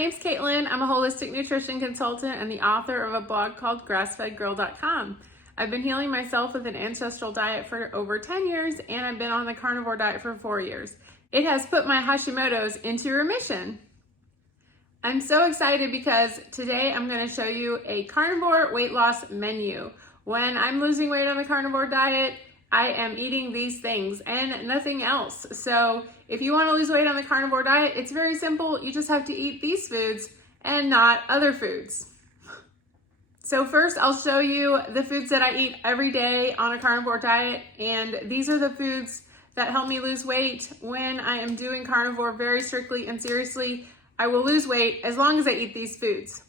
name's Caitlin. I'm a holistic nutrition consultant and the author of a blog called grassfedgirl.com. I've been healing myself with an ancestral diet for over 10 years, and I've been on the carnivore diet for 4 years. It has put my Hashimoto's into remission. I'm so excited because today I'm going to show you a carnivore weight loss menu. When I'm losing weight on the carnivore diet, I am eating these things and nothing else. So if you want to lose weight on the carnivore diet, it's very simple. You just have to eat these foods and not other foods. So first, I'll show you the foods that I eat every day on a carnivore diet, and these are the foods that help me lose weight when I am doing carnivore very strictly and seriously. I will lose weight as long as I eat these foods.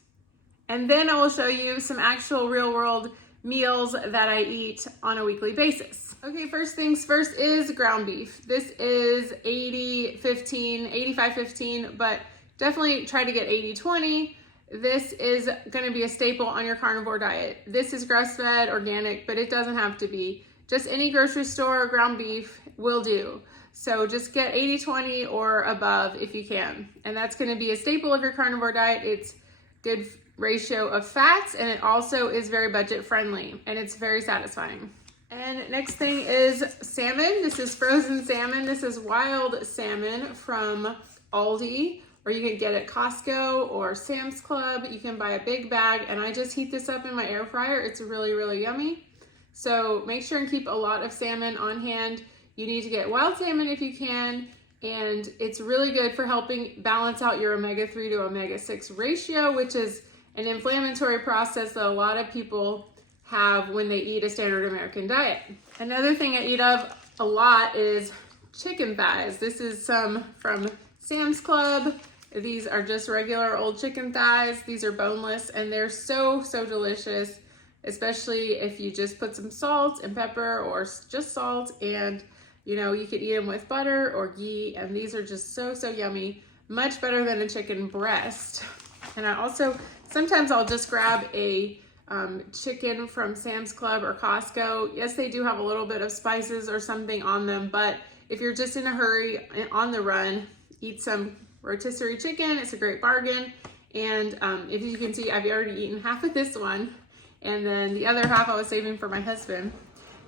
And then I will show you some actual real world meals that I eat on a weekly basis. Okay, first things first is ground beef. This is 80-15, 85-15, but definitely try to get 80-20. This is going to be a staple on your carnivore diet. This is grass-fed, organic, but it doesn't have to be. Just any grocery store ground beef will do. So just get 80-20 or above if you can. And that's going to be a staple of your carnivore diet. It's good ratio of fats, and it also is very budget friendly, and it's very satisfying. And next thing is salmon. This is frozen salmon. This is wild salmon from Aldi, or you can get it at Costco or Sam's Club. You can buy a big bag, and I just heat this up in my air fryer. It's really, really yummy. So make sure and keep a lot of salmon on hand. You need to get wild salmon if you can, and it's really good for helping balance out your omega-3 to omega-6 ratio, which is an inflammatory process that a lot of people have when they eat a standard American diet. Another thing I eat of a lot is chicken thighs. This is some from Sam's Club. These are just regular old chicken thighs. These are boneless, and they're so, so delicious, especially if you just put some salt and pepper or just salt, and you could eat them with butter or ghee, and these are just so, so yummy. Much better than a chicken breast. And I also, sometimes I'll just grab a chicken from Sam's Club or Costco. Yes, they do have a little bit of spices or something on them, but if you're just in a hurry on the run, eat some rotisserie chicken. It's a great bargain. And if you can see, I've already eaten half of this one, and then the other half I was saving for my husband.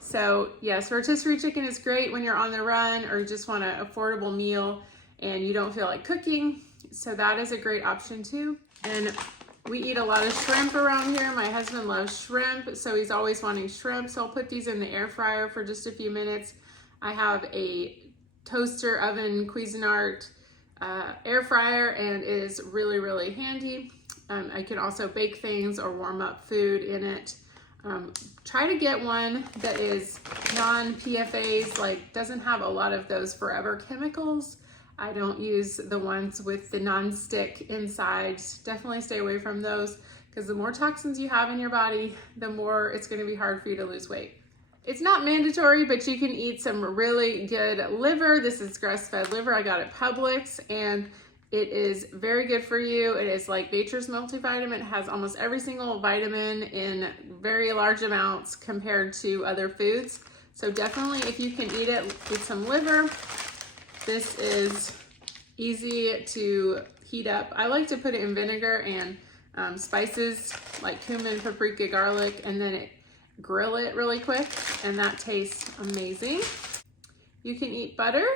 So yes, rotisserie chicken is great when you're on the run or you just want an affordable meal and you don't feel like cooking. So that is a great option too. And we eat a lot of shrimp around here. My husband loves shrimp, so he's always wanting shrimp. So I'll put these in the air fryer for just a few minutes. I have a toaster oven Cuisinart air fryer, and it is really, really handy. I can also bake things or warm up food in it. Try to get one that is non-PFAs, like doesn't have a lot of those forever chemicals. I don't use the ones with the non-stick inside. Definitely stay away from those, because the more toxins you have in your body, the more it's going to be hard for you to lose weight. It's not mandatory, but you can eat some really good liver. This is grass-fed liver. I got it at Publix, and it is very good for you. It is like nature's multivitamin. It has almost every single vitamin in very large amounts compared to other foods. So definitely, if you can eat it, eat some liver. This is easy to heat up. I like to put it in vinegar and spices like cumin, paprika, garlic, and then grill it really quick, and that tastes amazing. You can eat butter.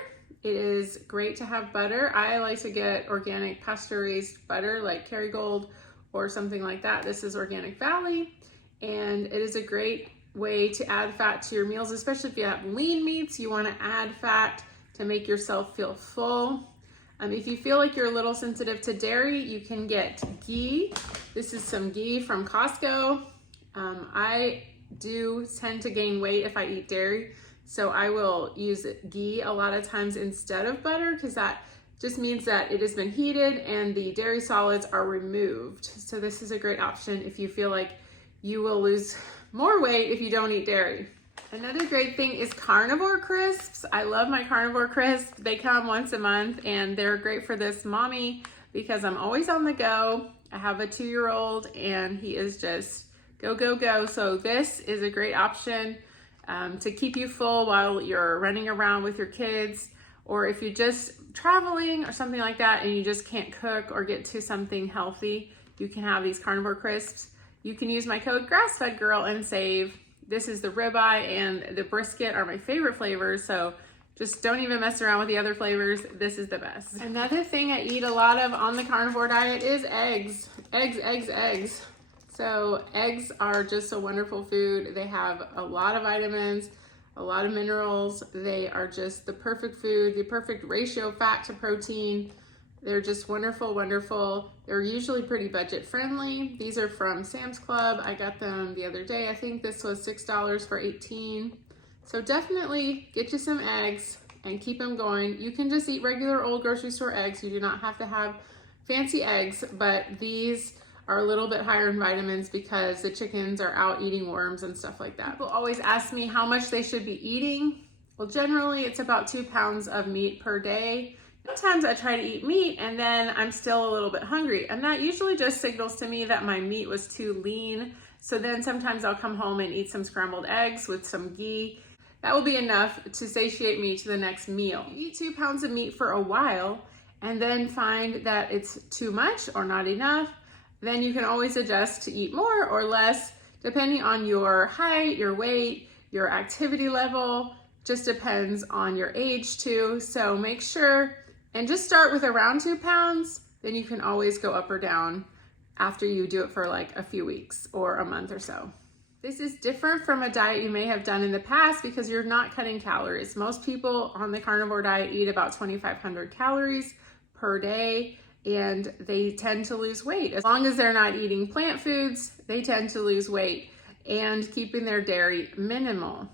It is great to have butter. I like to get organic pasture-raised butter like Kerrygold or something like that. This is Organic Valley, and it is a great way to add fat to your meals, especially if you have lean meats. You want to add fat to make yourself feel full. If you feel like you're a little sensitive to dairy, you can get ghee. This is some ghee from Costco. I do tend to gain weight if I eat dairy, so I will use ghee a lot of times instead of butter, because that just means that it has been heated and the dairy solids are removed. So this is a great option if you feel like you will lose more weight if you don't eat dairy. Another great thing is carnivore crisps. I love my carnivore crisps. They come once a month, and they're great for this mommy because I'm always on the go. I have a 2-year-old, and he is just go, go, go. So this is a great option to keep you full while you're running around with your kids, or if you're just traveling or something like that and you just can't cook or get to something healthy, you can have these carnivore crisps. You can use my code GrassFedGirl and save. This is the ribeye and the brisket are my favorite flavors, so just don't even mess around with the other flavors. This is the best. Another thing I eat a lot of on the carnivore diet is eggs. Eggs. So eggs are just a wonderful food. They have a lot of vitamins, a lot of minerals. They are just the perfect food, the perfect ratio of fat to protein. They're just wonderful. They're usually pretty budget friendly. These are from Sam's Club. I got them the other day. I think this was $6 for 18. So definitely get you some eggs and keep them going. You can just eat regular old grocery store eggs. You do not have to have fancy eggs, but these are a little bit higher in vitamins because the chickens are out eating worms and stuff like that. People always ask me how much they should be eating. Well, generally it's about 2 pounds of meat per day. Sometimes I try to eat meat and then I'm still a little bit hungry, and that usually just signals to me that my meat was too lean. So then sometimes I'll come home and eat some scrambled eggs with some ghee. That will be enough to satiate me to the next meal. You eat 2 pounds of meat for a while and then find that it's too much or not enough, then you can always adjust to eat more or less depending on your height, your weight, your activity level. Just depends on your age too. So make sure and just start with around 2 pounds, then you can always go up or down after you do it for like a few weeks or a month or so. This is different from a diet you may have done in the past because you're not cutting calories. Most people on the carnivore diet eat about 2,500 calories per day, and they tend to lose weight. As long as they're not eating plant foods, they tend to lose weight and keeping their dairy minimal.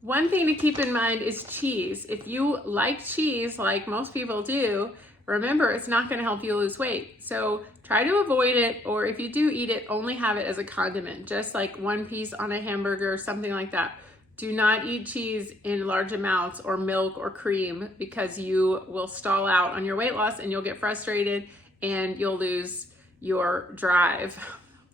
One thing to keep in mind is cheese. If you like cheese, like most people do, remember it's not going to help you lose weight. So try to avoid it, or if you do eat it, only have it as a condiment, just like one piece on a hamburger or something like that. Do not eat cheese in large amounts or milk or cream because you will stall out on your weight loss and you'll get frustrated and you'll lose your drive.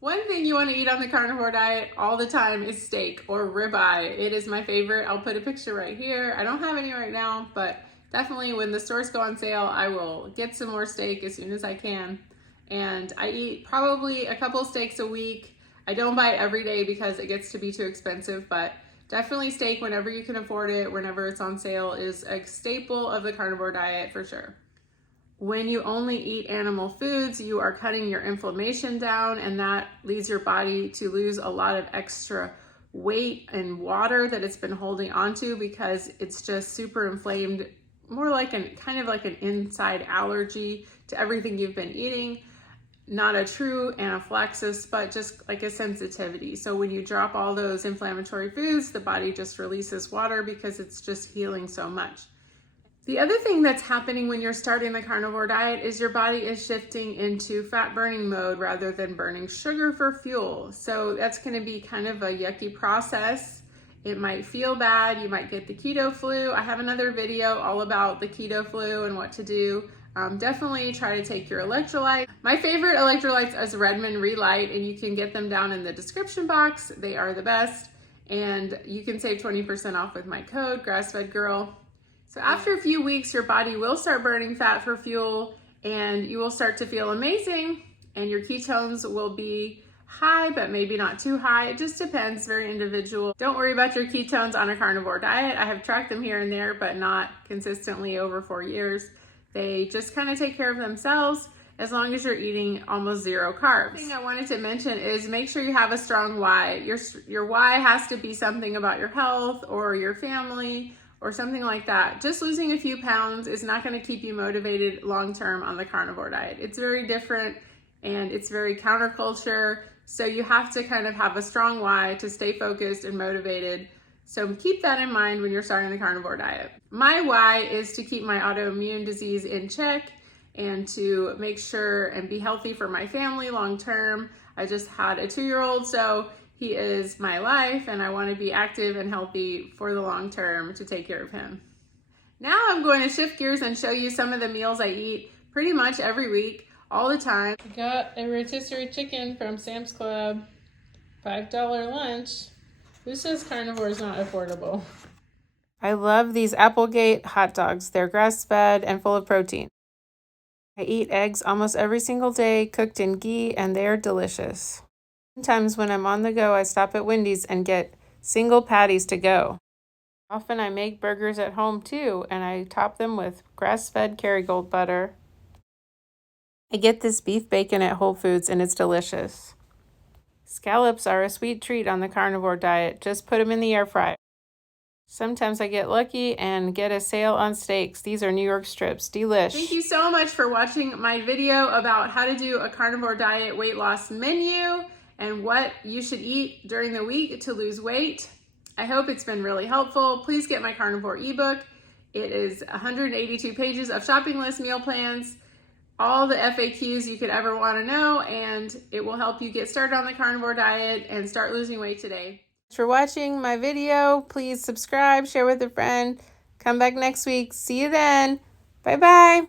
One thing you want to eat on the carnivore diet all the time is steak or ribeye. It is my favorite. I'll put a picture right here. I don't have any right now, but definitely when the stores go on sale, I will get some more steak as soon as I can. And I eat probably a couple steaks a week. I don't buy it every day because it gets to be too expensive, but definitely steak whenever you can afford it, whenever it's on sale, is a staple of the carnivore diet for sure. When you only eat animal foods, you are cutting your inflammation down, and that leads your body to lose a lot of extra weight and water that it's been holding onto because it's just super inflamed, more like kind of like an inside allergy to everything you've been eating. Not a true anaphylaxis, but just like a sensitivity. So when you drop all those inflammatory foods, the body just releases water because it's just healing so much. The other thing that's happening when you're starting the carnivore diet is your body is shifting into fat burning mode rather than burning sugar for fuel. So that's going to be kind of a yucky process. It might feel bad. You might get the keto flu. I have another video all about the keto flu and what to do. Definitely try to take your electrolyte. My favorite electrolytes is Redmond Relight, and you can get them down in the description box. They are the best, and you can save 20% off with my code GrassFedGirl. So after a few weeks, your body will start burning fat for fuel, and you will start to feel amazing, and your ketones will be high, but maybe not too high. It just depends, very individual. Don't worry about your ketones on a carnivore diet. I have tracked them here and there, but not consistently over 4 years. They just kind of take care of themselves as long as you're eating almost zero carbs. The thing I wanted to mention is make sure you have a strong why. Your why has to be something about your health or your family or something like that. Just losing a few pounds is not going to keep you motivated long-term on the carnivore diet. It's very different and it's very counterculture. So you have to kind of have a strong why to stay focused and motivated. So keep that in mind when you're starting the carnivore diet. My why is to keep my autoimmune disease in check and to make sure and be healthy for my family long term. I just had a 2-year-old, so he is my life, and I want to be active and healthy for the long term to take care of him. Now I'm going to shift gears and show you some of the meals I eat pretty much every week, all the time. I got a rotisserie chicken from Sam's Club, $5 lunch. Who says carnivore is not affordable? I love these Applegate hot dogs. They're grass-fed and full of protein. I eat eggs almost every single day, cooked in ghee, and they're delicious. Sometimes when I'm on the go, I stop at Wendy's and get single patties to go. Often I make burgers at home too, and I top them with grass-fed Kerrygold butter. I get this beef bacon at Whole Foods, and it's delicious. Scallops are a sweet treat on the carnivore diet. Just put them in the air fryer. Sometimes I get lucky and get a sale on steaks. These are New York strips. Delish. Thank you so much for watching my video about how to do a carnivore diet weight loss menu and what you should eat during the week to lose weight. I hope it's been really helpful. Please get my carnivore ebook. It is 182 pages of shopping list, meal plans, all the FAQs you could ever want to know, and it will help you get started on the carnivore diet and start losing weight today. Thanks for watching my video. Please subscribe, share with a friend. Come back next week. See you then. Bye-bye.